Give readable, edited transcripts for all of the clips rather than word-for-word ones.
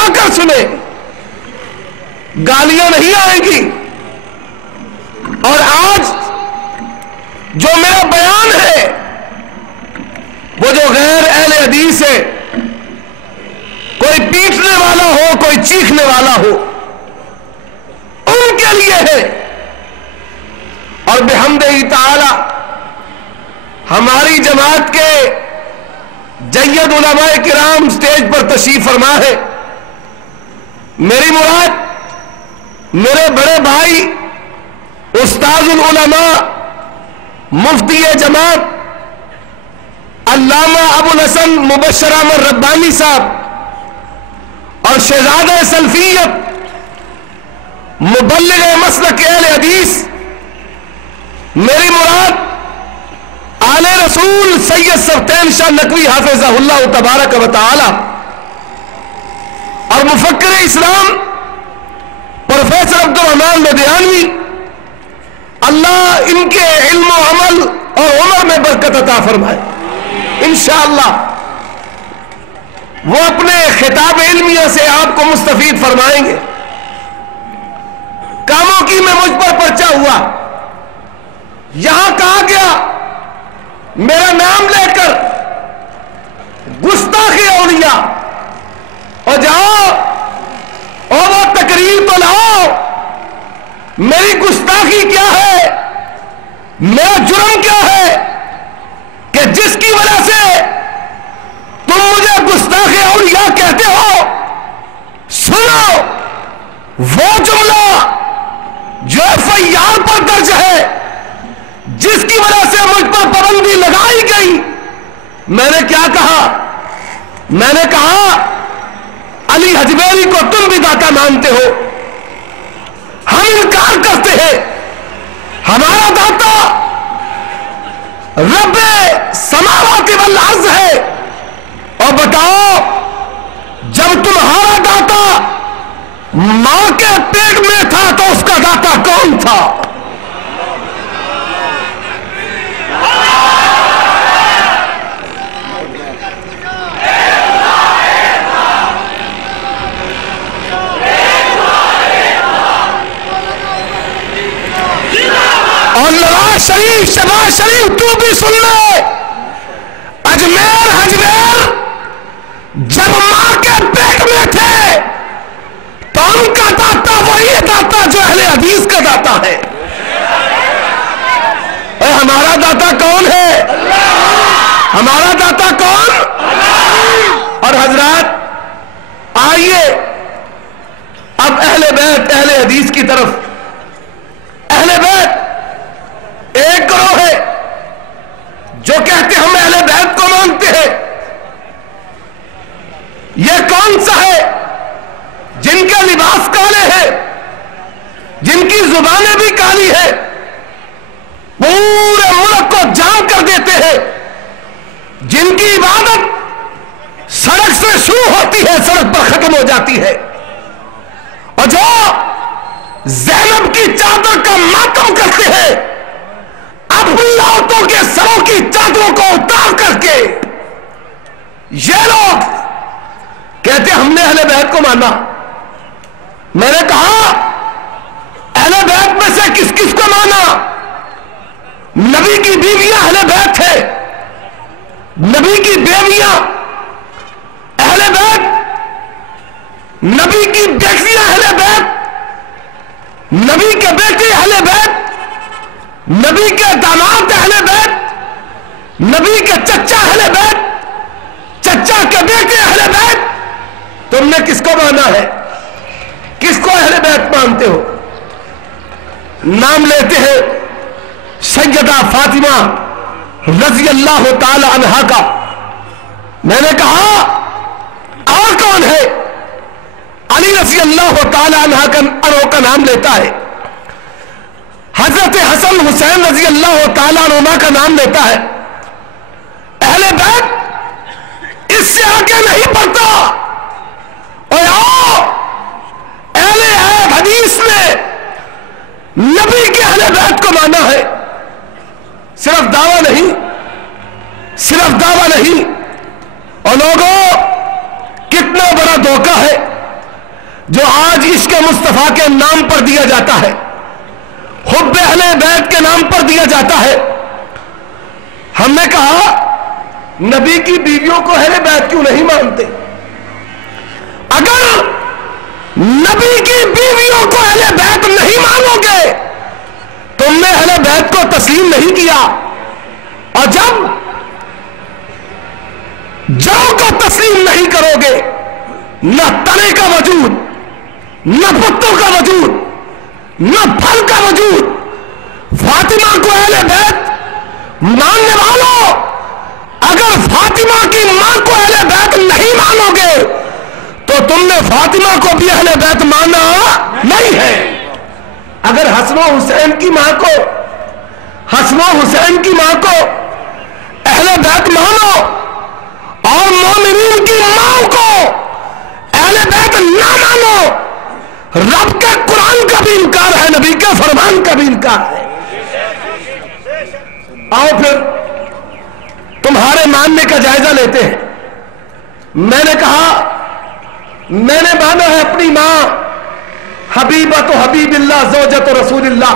لگا کر سنیں، گالیاں نہیں آئیں گی۔ اور آج جو میرا بیان ہے وہ جو غیر اہل حدیث ہے، کوئی پیٹنے والا ہو، کوئی چیخنے والا ہو، ان کے لیے ہے۔ اور بحمدہ تعالی ہماری جماعت کے جید علماء کرام سٹیج پر تشریف فرما ہے۔ میری مراد میرے بڑے بھائی استاذ العلماء مفتی جماعت علامہ ابو الحسن مبشر احمد ربانی صاحب اور شہزادہ سلفیت مبلغ مسلک اہل حدیث، میری مراد آل رسول سید سفتین شاہ نقوی حافظہ اللہ تبارک و تعالی اور مفکر اسلام پروفیسر عبدالرحمان لدھیانوی، اللہ ان کے علم و عمل اور عمر میں برکت عطا فرمائے۔ انشاءاللہ وہ اپنے خطاب علمیہ سے آپ کو مستفید فرمائیں گے۔ کاموں کی میں مجھ پر پرچہ ہوا، یہاں کہا گیا میرا نام لے کر گستاخی اولیاء، اور جاؤ اور وہ تقریر تو لاؤ، میری گستاخی کیا ہے، میرا جرم کیا ہے کہ جس کی وجہ سے تم مجھے گستاخ اولیاء کہتے ہو۔ سنو وہ جملہ جو FIR پر درج ہے، جس کی وجہ سے مجھ پر پابندی لگائی گئی۔ میں نے کیا کہا؟ میں نے کہا علی حجویری کو تم بھی داتا مانتے ہو، ہم انکار کرتے ہیں، ہمارا داتا رب سماوات والارض ہے۔ اور بتاؤ جب تمہارا داتا ماں کے پیٹ میں تھا تو اس کا داتا کون تھا؟ اور نواز شریف شہباز شریف تو بھی سن لے، اجمیر حجویر جب ماں کے پیٹ میں تھے تو ان کا داتا وہی داتا جو اہل حدیث کا داتا ہے۔ اے ہمارا داتا کون ہے؟ ہمارا داتا کون؟ اور حضرات آئیے اب اہل بیت اہل حدیث کی طرف۔ اہل بیت ایک گروہ ہے جو کہتے ہم اہل بیت کو مانتے ہیں۔ یہ کون سا ہے؟ جن کے لباس کالے ہیں، جن کی زبانیں بھی کالی ہیں، پورے ملک کو جام کر دیتے ہیں، جن کی عبادت سڑک سے شروع ہوتی ہے سڑک پر ختم ہو جاتی ہے، اور جو زینب کی چادر کا ماتم کرتے ہیں، اپنی عورتوں کے سروں کی چادروں کو اتار کر کے یہ لوگ کہتے ہم نے اہل بیت کو مانا۔ میں نے کہا اہل بیت میں سے کس کس کو مانا؟ نبی کی بیویاں اہل بیت ہے، نبی کی بیویاں اہل بیت، نبی کی بیٹیاں اہل بیت، نبی کے بیٹے اہل بیت، نبی کے داماد اہل بیت، نبی کے چچا اہل بیت، چچا کے بیٹے اہل بیت۔ تم نے کس کو مانا ہے؟ کس کو اہل بیت مانتے ہو؟ نام لیتے ہیں سیدہ فاطمہ رضی اللہ تعالی عنہا کا۔ میں نے کہا اور کون ہے؟ علی رضی اللہ تعالی عنہ کا نام لیتا ہے، حضرت حسن حسین رضی اللہ تعالیٰ عنہ کا نام لیتا ہے۔ اہل بیت اس سے آگے نہیں بڑھتا۔ اور آؤ اہل حدیث نے نبی کے اہل بیت کو مانا ہے، صرف دعویٰ نہیں، صرف دعویٰ نہیں۔ اور لوگوں کتنا بڑا دھوکہ ہے، جو آج عشق مصطفیٰ کے نام پر دیا جاتا ہے، حب اہل بیت کے نام پر دیا جاتا ہے، ہم نے کہا نبی کی بیویوں کو اہل بیت کیوں نہیں مانتے؟ اگر نبی کی بیویوں کو اہل بیت نہیں مانو گے، تم نے اہل بیت کو تسلیم نہیں کیا، اور جب جڑوں کو تسلیم نہیں کرو گے، نہ تنے کا وجود، نہ پتوں کا وجود، نہ پھل کا وجود، فاطمہ کو اہل بیت ماننے والوں، اگر فاطمہ کی ماں کو اہل بیت نہیں مانو گے تو تم نے فاطمہ کو بھی اہل بیت مانا نہیں ہے۔ اگر حسن و حسین کی ماں کو، حسن و حسین کی ماں کو اہل بیت مانو اور مومنین کی ماں کو اہل بیت نہ مانو، رب کے قرآن کا بھی انکار ہے، نبی کے فرمان کا بھی انکار ہے۔ آؤ پھر تمہارے ماننے کا جائزہ لیتے ہیں۔ میں نے کہا میں نے مانا ہے اپنی ماں حبیبہ تو حبیب اللہ زوجۃ رسول اللہ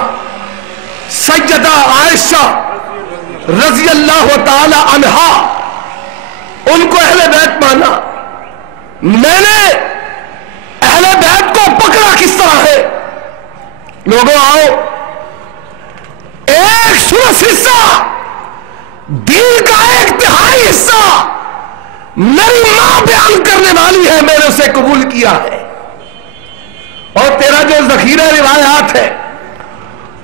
سیدہ عائشہ رضی اللہ تعالی عنہا، ان کو اہل بیت مانا۔ میں نے اہل بیت کو پکڑا کس طرح ہے؟ لوگوں آؤ، ایک سورس حصہ، دین کا ایک تہائی حصہ میری ماں بیان کرنے والی ہے، میں نے اسے قبول کیا ہے۔ اور تیرا جو ذخیرہ روایات ہے،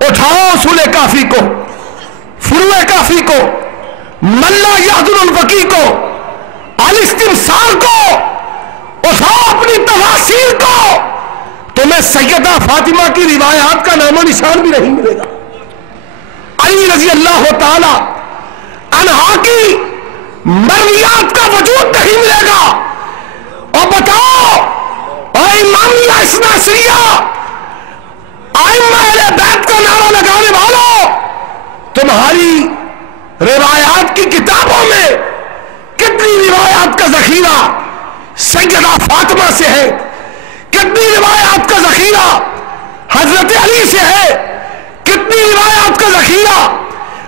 اٹھاؤ اصول کافی کو، فروع کافی کو، ملا یحضر الفقی کو، الاستمسار کو، اٹھاؤ اپنی تفاسیر کو، تمہیں سیدہ فاطمہ کی روایات کا نام و نشان بھی نہیں ملے گا، علی رضی اللہ تعالی عنہا کی مرویات کا وجود نہیں ملے گا۔ اور بتاؤ، اور امامیہ اثنا عشریہ ائمہ اہل بیت کا نعرہ لگانے والوں، تمہاری روایات کی کتابوں میں کتنی روایات کا ذخیرہ سیدہ فاطمہ سے ہے، کتنی روایات کا ذخیرہ حضرت علی سے ہے، کتنی روایات کا ذخیرہ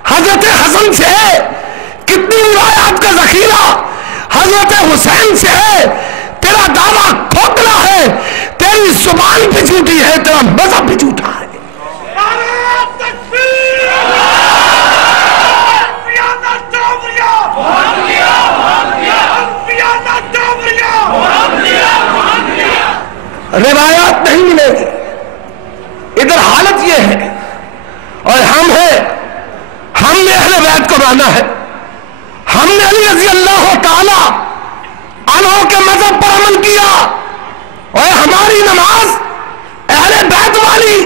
حضرت حسن سے ہے، کتنی روایات کا ذخیرہ حضرت حسین سے ہے۔ تیرا دعویٰ کھوکھلا ہے، تیری زبان بھی جھوٹی ہے، تیرا مذہب بھی جھوٹا ہے۔ روایات نہیں ملے گی، ادھر حالت یہ ہے، اور ہم نے اہل بیت کو مانا ہے، ہم نے علی رضی اللہ تعالی عنہ کے مذہب پر عمل کیا، اور ہماری نماز اہل بیت والی،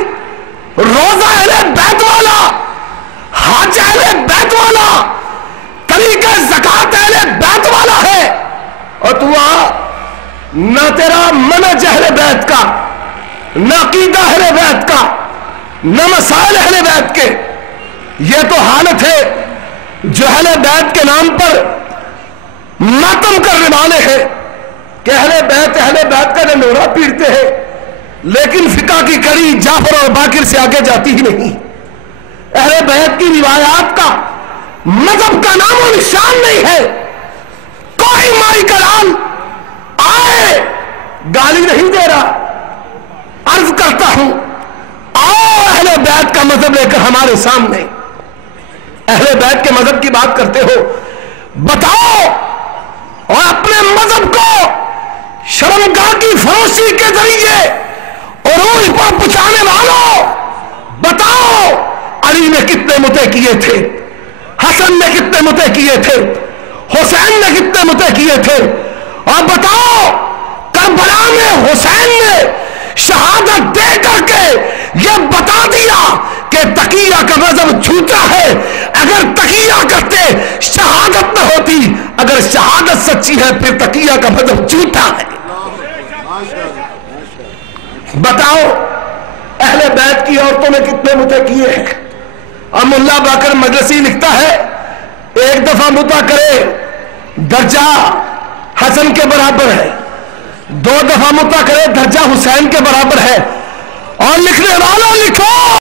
روزہ اہل بیت والا، حج اہل بیت والا، طریقہ زکات اہل بیت والا ہے۔ اور تو نہ تیرا منہج اہل بیت کا، نہ عقیدہ اہل بیت کا، نہ مسائل اہل بیت کے، یہ تو حالت ہے جو اہل بیت کے نام پر ماتم کرنے والے ہیں کہ اہل بیت کا ڈنڈورا پیٹتے ہیں، لیکن فقہ کی کڑی جعفر اور باقر سے آگے جاتی ہی نہیں۔ اہل بیت کی روایات کا مذہب کا نام و نشان نہیں ہے۔ کوئی مائی کا لال آئے، گالی نہیں دے رہا، عرض کرتا ہوں آؤ اہل بیت کا مذہب لے کر ہمارے سامنے، اہل بیت کے مذہب کی بات کرتے ہو، بتاؤ، اور اپنے مذہب کو شرمگاہ کی فروشی کے ذریعے عروج پر پہنچانے والوں، بتاؤ علی نے کتنے متے کیے تھے، حسن نے کتنے متے کیے تھے، حسین نے کتنے متے کیے تھے، اور بتاؤ کربلا میں حسین نے شہادت دے کر کے یہ بتا دیا کہ تقیہ کا مذہب جھوٹا ہے۔ اگر تقیہ کرتے شہادت نہ ہوتی، اگر شہادت سچی ہے پھر تقیہ کا مذہب جھوٹا ہے۔ بتاؤ اہل بیت کی عورتوں نے کتنے متے کیے ہیں؟ اور ملا باقر مجلسی لکھتا ہے ایک دفعہ متا کرے درجہ حسن کے برابر ہے، 2 دفعہ مطلع کرے درجہ حسین کے برابر ہے، اور لکھنے والوں لکھو